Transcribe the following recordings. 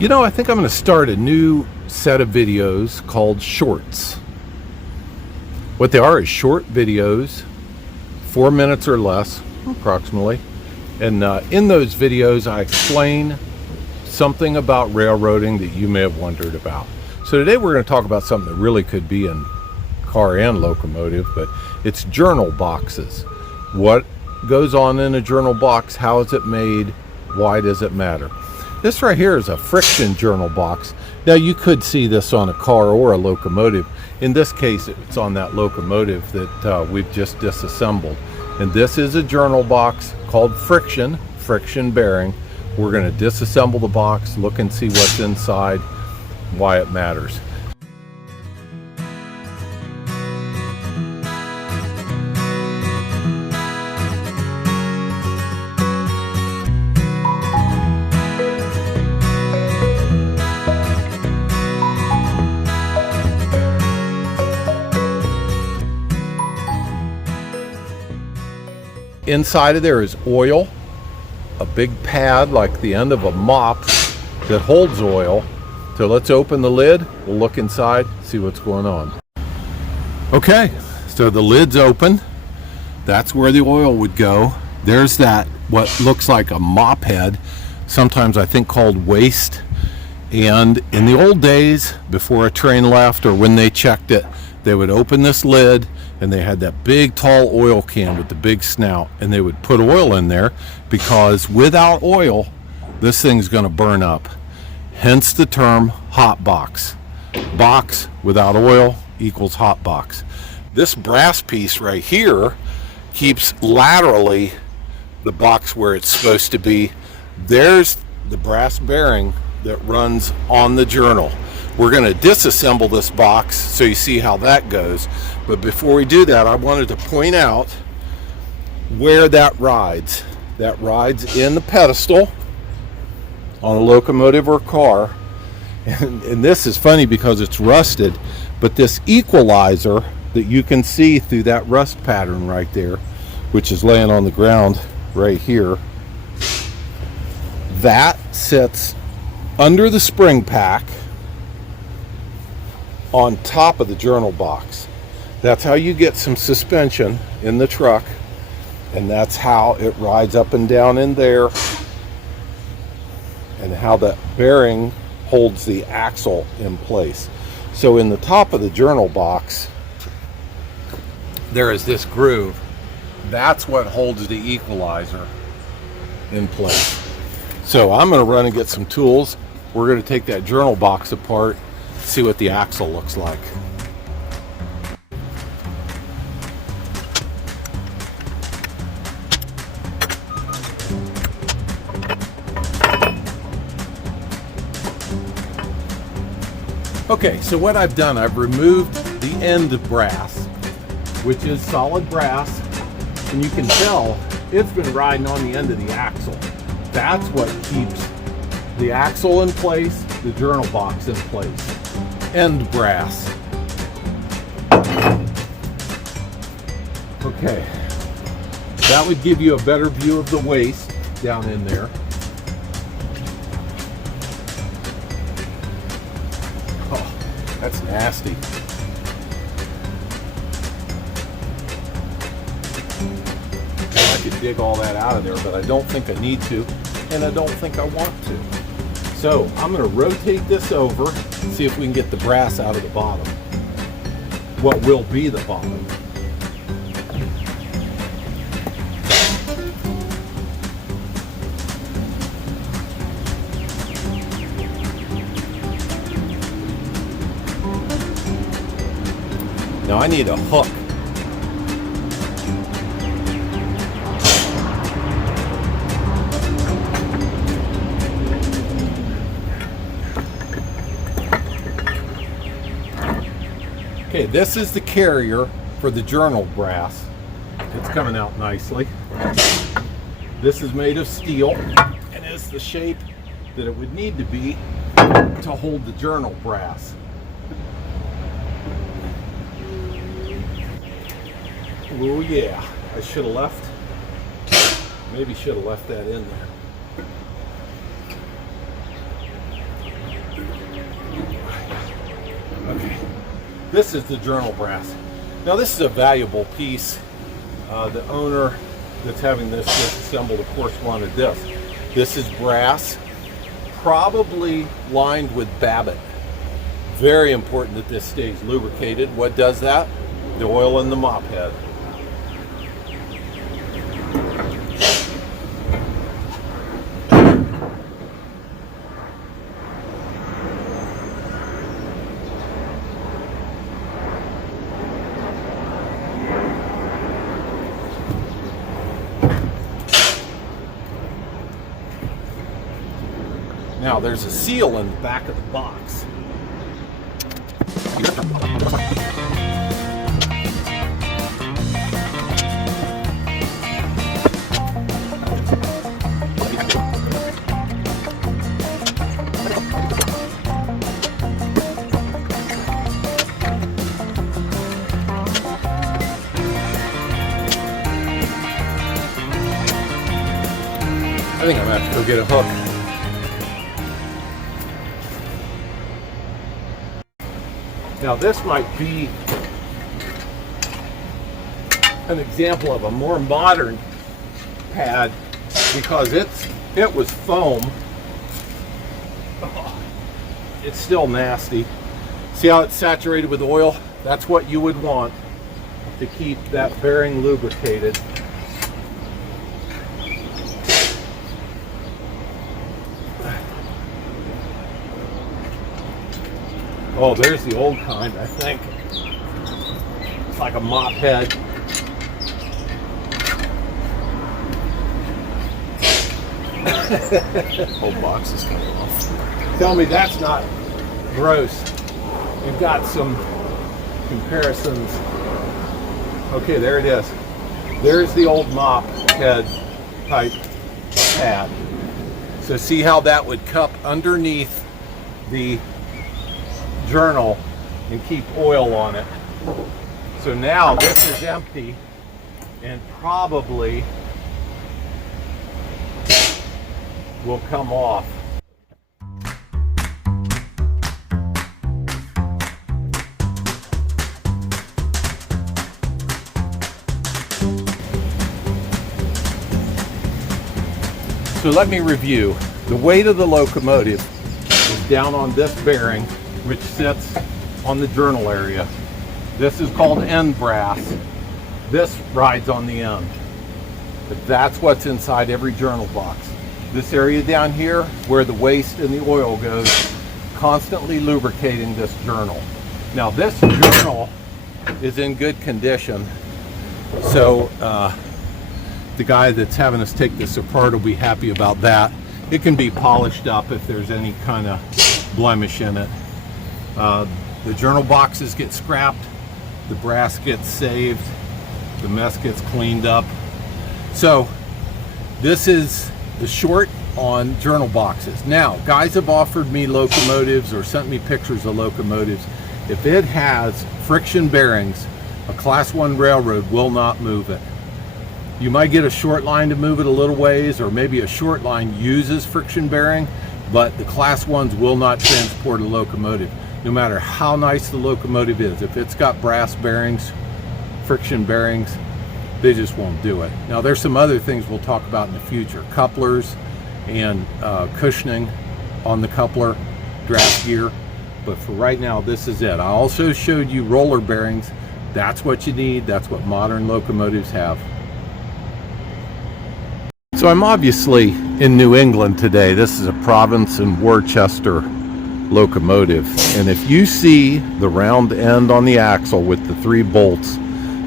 You know, I think I'm going to start a new set of videos called shorts. What they are is short videos, 4 minutes or less, approximately. And in those videos, I explain something about railroading that you may have wondered about. So today we're going to talk about something that really could be in car and locomotive, but it's journal boxes. What goes on in a journal box? How is it made? Why does it matter? This right here is a friction journal box. Now you could see this on a car or a locomotive. In this case, it's on that locomotive that we've just disassembled. And this is a journal box called friction bearing. We're going to disassemble the box, look and see what's inside, why it matters. Inside of there is oil, a big pad like the end of a mop that holds oil. So let's open the lid, we'll look inside, see what's going on. Okay, so the lid's open. That's where the oil would go. There's that, what looks like a mop head, sometimes I think called waste. And in the old days, before a train left or when they checked it, they would open this lid and they had that big tall oil can with the big snout, and they would put oil in there because without oil, this thing's going to burn up. Hence the term hot box. Box without oil equals hot box. This brass piece right here keeps laterally the box where it's supposed to be. There's the brass bearing that runs on the journal. We're going to disassemble this box so you see how that goes. But before we do that, I wanted to point out where that rides. That rides in the pedestal on a locomotive or car. And this is funny because it's rusted, but this equalizer that you can see through that rust pattern right there, which is laying on the ground right here, that sits under the spring pack on top of the journal box. That's how you get some suspension in the truck, and that's how it rides up and down in there, and how that bearing holds the axle in place. So in the top of the journal box, there is this groove. That's what holds the equalizer in place. So I'm going to run and get some tools. We're going to take that journal box apart, see what the axle looks like. Okay, so what I've done, I've removed the end brass, which is solid brass, and you can tell it's been riding on the end of the axle. That's what keeps the axle in place, the journal box in place. End brass. Okay, that would give you a better view of the waste down in there. Oh, that's nasty. I could dig all that out of there, but I don't think I need to, and I don't think I want to. So I'm going to rotate this over and see if we can get the brass out of the bottom. What will be the bottom. Now I need a hook. Okay, this is the carrier for the journal brass. It's coming out nicely. This is made of steel and is the shape that it would need to be to hold the journal brass. Oh yeah, I should have left. Maybe should have left that in there. This is the journal brass. Now this is a valuable piece. The owner that's having this disassembled, of course, wanted this. This is brass, probably lined with babbitt. Very important that this stays lubricated. What does that? The oil in the mop head. Now there's a seal in the back of the box. I think I'm gonna have to go get a hook. Now this might be an example of a more modern pad because it was foam. Oh, it's still nasty. See how it's saturated with oil? That's what you would want to keep that bearing lubricated. Oh, there's the old kind, I think. It's like a mop head. Whole box is coming off. Tell me that's not gross. You've got some comparisons. Okay, there it is. There's the old mop head type pad. So see how that would cup underneath the journal and keep oil on it. So now this is empty and probably will come off. So let me review. The weight of the locomotive is down on this bearing, which sits on the journal area. This is called end brass. This rides on the end. But that's what's inside every journal box. This area down here, where the waste and the oil goes, constantly lubricating this journal. Now this journal is in good condition, so the guy that's having us take this apart will be happy about that. It can be polished up if there's any kind of blemish in it. The journal boxes get scrapped, the brass gets saved, the mess gets cleaned up. So this is the short on journal boxes. Now, guys have offered me locomotives or sent me pictures of locomotives. If it has friction bearings, a Class 1 railroad will not move it. You might get a short line to move it a little ways, or maybe a short line uses friction bearing, but the Class 1s will not transport a locomotive, no matter how nice the locomotive is. If it's got brass bearings, friction bearings, they just won't do it. Now there's some other things we'll talk about in the future. Couplers and cushioning on the coupler, draft gear. But for right now, this is it. I also showed you roller bearings. That's what you need. That's what modern locomotives have. So I'm obviously in New England today. This is a Province and Worcester locomotive. And if you see the round end on the axle with the 3 bolts,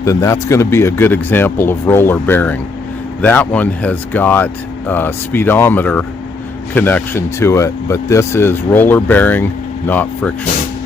then that's going to be a good example of roller bearing. That one has got a speedometer connection to it, but this is roller bearing, not friction.